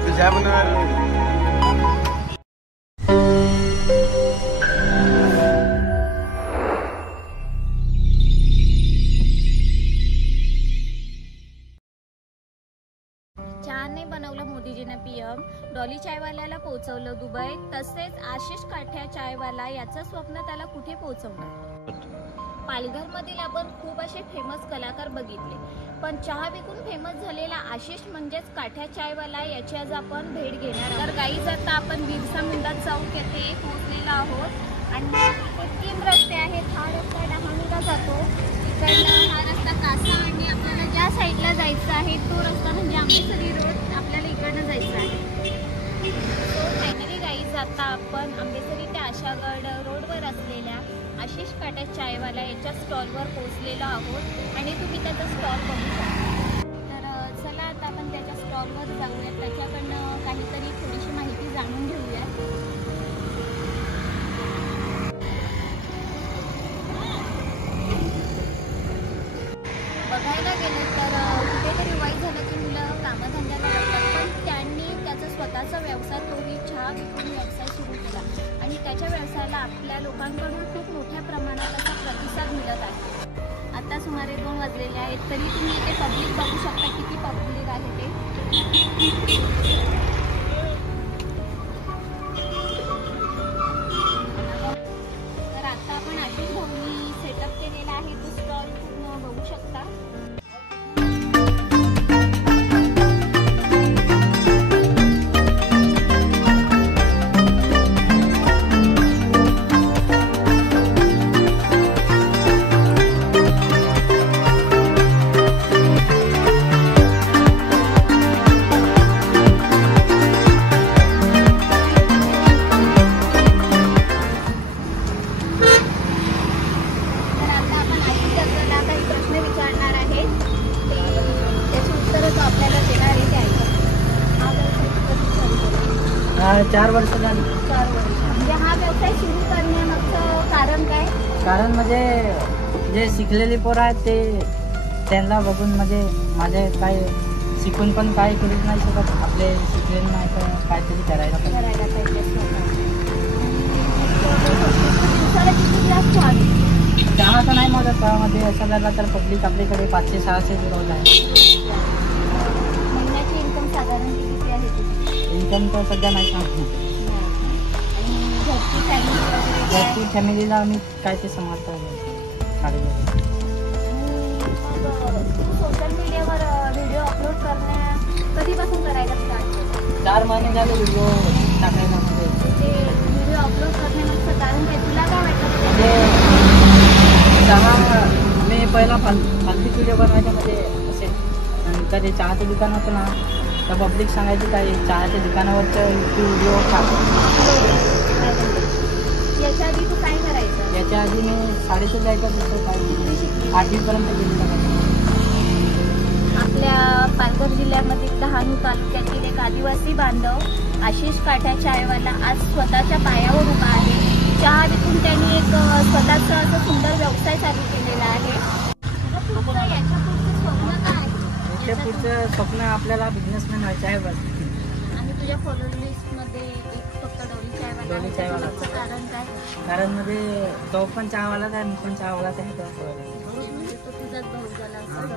तू चहा बनवायला चहाने बनवलं मोदीजीने पीएम, डॉली चायवाल्याला पोहोचवलं दुबईत, तसेच आशिष काठ्या चायवाला याचं स्वप्न त्याला कुठे पोहोचवलं. पालघरमधील आपण खूप असे फेमस कलाकार बघितले, पण चहा विकून फेमस झालेला आशिष म्हणजेच काठ्या चायवाला याची आज आपण भेट घेणार आहोत. तर गाईज आता आपण बिरसा मुंडा चौक येथे पोहोचलेलो आहोत आणि इथे 3 रस्ते आहेत. हा रस्ता डहाणूला जातो, इकडनं हा रस्ता कासा आणि आपल्याला ज्या साईडला जायचं आहे तो रस्ता म्हणजे आंबेसरी रोड, आपल्याला इकडनं जायचं आहे. सो फायनली गाईज आता आपण आंबेसरी ते आशागड रोडवर असलेल्या आशिष काठ्या चायवाला याच्या स्टॉलवर पोहोचलेलो आहोत आणि तुम्ही त्याचा स्टॉल बघू शकता. तर चला आता आपण त्याच्या स्टॉलवर जाऊयात, त्याच्याकडनं काहीतरी थोडीशी माहिती जाणून घेऊयात. बघायला गेलं तर कुठेतरी वाईट झालं की मुलं कामधंद्याला लागतात, पण त्यांनी त्याचा स्वतःचा व्यवसाय तोही चहा विकून व्यवसाय सुरू केला आणि त्याच्या व्यवसायाला आपल्या लोकांकडून खूप मोठ्या प्रमाणात असा प्रतिसाद मिळत आहे. आता सुमारे 2 वाजलेले आहेत, तरी तुम्ही इथे पब्लिक बघू शकता किती पब्लिक आहे ते. तर आता आपण आशिष भाऊनी सेटअप केलेला आहे तो स्टॉल पूर्ण बघू शकता. हा 4 वर्ष झाली. 4 वर्ष. म्हणजे हा व्यवसाय सुरू करण्यामागचं कारण काय? कारण म्हणजे जे शिकलेले पोरं आहेत ते त्यांना बघून म्हणजे माझे काय शिकून पण काय करूच नाही शकत, आपले शिकलेले नाही तर काहीतरी करायला पाहिजे. चहा तर नाही मोजत, गावामध्ये असं झालं तर पब्लिक आपल्याकडे 500-600 रोज आहे. महिन्याची इन्कम साधारण किती आहे तुझी? इन्कम तर सध्या नाही सांगतो. घरची फॅमिलीला आम्ही काय ते सांभाळतो गाडी वगैरे. सोशल मीडियावर व्हिडिओ अपलोड करण्या कधीपासून करायला स्टार्ट केलं? 4 महिने झाले व्हिडिओ टाकायला. म्हणजे व्हिडिओ अपलोड करण्यामागचं कारण काय तुला काय वाटतं? म्हणजे मी पहिला फालतू व्हिडिओ बनवायच्या म्हणजे असे, नंतर हे चहाचं दुकान होतं ना, तर पब्लिक सांगायची काय चहाच्या दुकानावरचं व्हिडिओ टाक. याच्या आधी तू काय करायचं? याच्या आधी मी 3.5 जायचं दुसरं काय 8वीपर्यंत गेलेलं. आपल्या पालघर जिल्ह्यामधील डहाणू तालुक्यातील एक आदिवासी बांधव आशिष काठ्या चायवाला आज स्वतःच्या पायावर उभा आहे. चहा विकून त्यांनी एक स्वतःचा असं सुंदर व्यवसाय चालू केलेला आहे. याच्या पुढचं स्वप्न काय? याच्या पुढचं स्वप्न आपल्याला बिझनेसमॅन व्हायचं आहे बस. आणि तुझ्या फॉलोअर लिस्टमध्ये एक फक्त डॉली चायवाला. कारण काय? कारण म्हणजे तो पण चहावालाच आहे, मी पण चहावालाच आहे. तो तुझाच भाऊ झाला असं.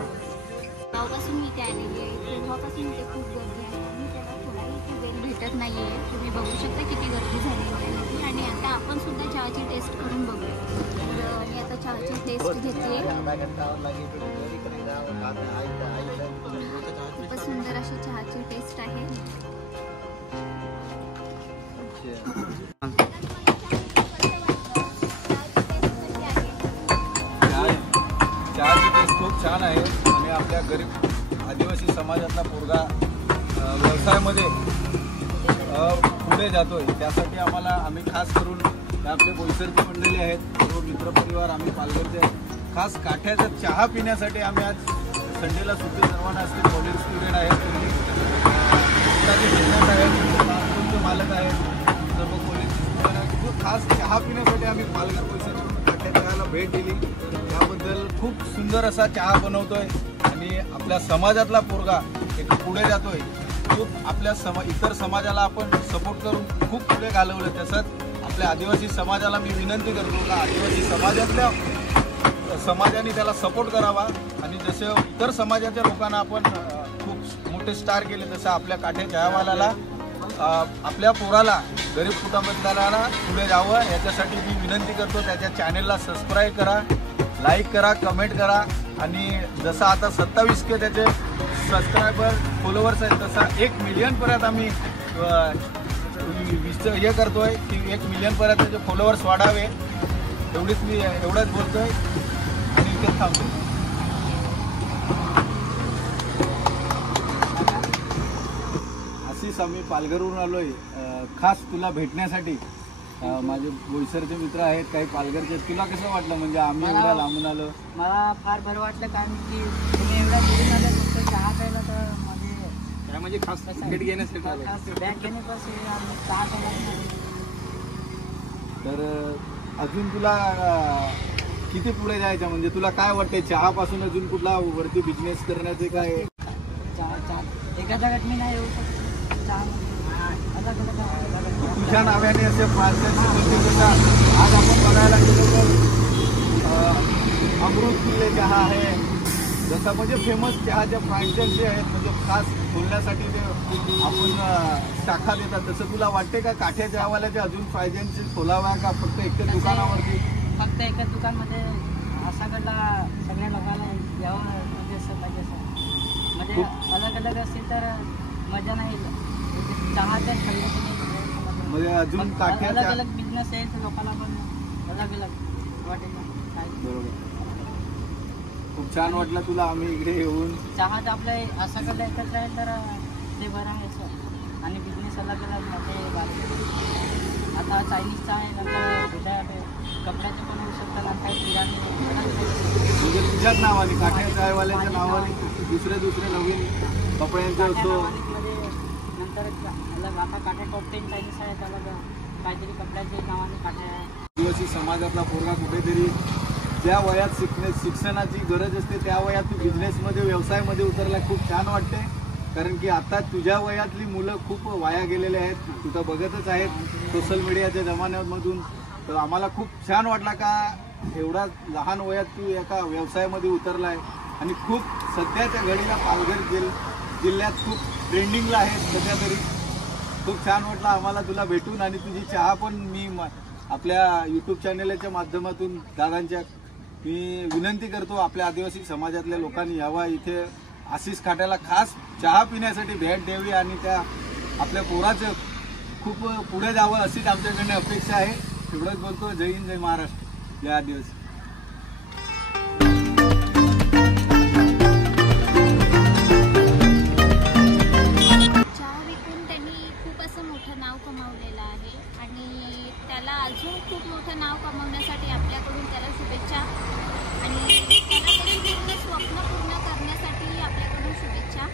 गावापासून मी इथे आलेली आहे, तेव्हापासून इथे खूप गर्दी आहे. मी त्याला थोडाही इथे वेळ भेटत नाही आहे. तुम्ही बघू शकता किती गर्दी झालेली आहे. आणि आता आपण सुद्धा चहाची टेस्ट करून बघू. तर मी आता चहाची टेस्ट घेते. खूपच सुंदर अशी चहाची टेस्ट आहे. चहाची टेस्ट खूप छान आहे आणि आपल्या गरीब आदिवासी समाजातला पोरगा व्यवसायामध्ये पुढे जातोय, त्यासाठी आम्ही खास करून आपले बोईसरची मंडळी आहेत, सर्व मित्रपरिवार आम्ही पालघरचे आहेत, खास काठ्याचा चहा पिण्यासाठी आम्ही आज संडेला सुट्टी सर्वांना असते. कॉलेज स्टुडंट आहेत, बिझनेस आहेत, मालक आहेत, सर्व कॉलेज स्टुडंट आहेत. खास चहा पिण्यासाठी आम्ही पालघर बोईसर काठ्या चहाला भेट दिली. त्याबद्दल खूप सुंदर असा चहा बनवतोय आणि आपल्या समाजातला पोरगा एक पुढे जातोय खूप आपल्या इतर समाजाला आपण सपोर्ट करून खूप पुढे घालवलं. तसंच आपल्या आदिवासी समाजाला मी विनंती करतो का आदिवासी समाजाने त्याला सपोर्ट करावा. आणि जसं इतर समाजाच्या लोकांना आपण खूप मोठे स्टार केले तसं आपल्या काठ्या चायवाल्याला आपल्या पोराला गरीब कुटुंबातल्याला पुढे जावं याच्यासाठी मी विनंती करतो. त्याच्या चॅनेलला सबस्क्राईब करा, लाईक करा, कमेंट करा. आणि जसं आता 27K त्याचे सबस्क्रायबर फॉलोअर्स आहेत तसा 1 मिलियनपर्यंत आम्ही हे करतोय की 1 मिलियनपर्यंत त्याचे फॉलोअर्स वाढावे. एवढंच बोलतोय आणि इथेच थांबतो. अशीच आम्ही पालघरवरून आलोय खास तुला भेटण्यासाठी. माझे बोईसरचे मित्र आहेत, काही पालघरचे. तुला कसं वाटलं म्हणजे आम्ही एवढ्या लांबून आलो? मला फार बरं वाटलं कारण की तुम्ही एवढ्या दूरून आले फक्त चहा प्यायला. तर म्हणजे खास भेट घेण्यासाठी बॅग घेण्यापासून आम्ही चहा प्यायला. तर अजून तुला किती पुढे जायचं म्हणजे तुला काय वाटतंय चहापासून अजून कुठला वरती बिझनेस करण्याचे काय? चहा एका जागेत मी नाही येऊ शकतो. चहा तुझ्या नावाने असे फारसे आज आपण बघायला गेलो तर अमृत किल्ले चहा आहे जसं म्हणजे फेमस चहाच्या फ्रँचायझी आहेत म्हणजे खास बोलण्यासाठी जे आपण शाखा देतात. तसं तुला वाटते का काठ्या चहावाल्याच्या अजून फ्रँचायझी खोलाव्या का फक्त एकच दुकानावरती? फक्त एकच दुकानमध्ये आसागडला सगळ्या लोकांना यावं म्हणजे असं पाहिजे असं म्हणजे अलग अलग असेल तर मजा नाही येईल. चहाच्या म्हणजे अजून काठ्या अलग अलग बिझनेस आहे तर लोकांना पण अलग अलग वाटेल. बरोबर. खूप छान वाटलं तुला आम्ही इकडे येऊन. चहाच आपल्या आसागडला एकच आहे तर ते बरं आहे असं. आणि बिझनेस अलग अलग मोठे आता चायनीज चहा आहे नंतर कपड्याचे पण होऊ शकतात आणि काही किराणे म्हणजे तुझ्याच नावाने काठ्या चायवाल्याच्या नावाने दुसरे नवीन कपड्यांचे असतो. नंतर अलग आता काठ्या टॉप 10 चायनीज आहे अलग काहीतरी कपड्याचे नावाने काठ्या आहे. आदिवासी समाजातला पोरगा कुठेतरी ज्या वयात शिक्षणाची गरज असते त्या वयात तू बिझनेसमध्ये व्यवसायामध्ये उतरला. खूप छान वाटते कारण की आता तुझ्या वयातली मुलं खूप वाया गेलेले आहेत. तुझं बघतच आहेत सोशल मीडियाच्या जमान्यामधून. तर आम्हाला खूप छान वाटला का एवढा लहान वयात तू एका व्यवसायामध्ये उतरला आहे. आणि खूप सध्याच्या घडीला पालघर जिल्ह्यात खूप ट्रेंडिंगला आहे सध्या तरी. खूप छान वाटलं आम्हाला तुला भेटून. आणि तुझी चहा पण मी आपल्या यूट्यूब चॅनलच्या माध्यमातून दादांच्या मी विनंती करतो आपल्या आदिवासी समाजातल्या लोकांनी यावा इथे आशिष काट्याला खास चहा पिण्यासाठी भेट द्यावी आणि त्या आपल्या पोराचं खूप पुढे जावं अशीच आमच्याकडनं अपेक्षा आहे. एवढंच बोलतो. जय हिंद, जय महाराष्ट्र, जय आदिवासी. चहा विकून त्यांनी खूप असं मोठं नाव कमावलेलं आहे आणि त्याला अजून खूप मोठं नाव कमावण्यासाठी आपल्याकडून त्याला शुभेच्छा आणि त्याला त्याची पूर्ण स्वप्न पूर्ण करण्यासाठी आपल्याकडून शुभेच्छा.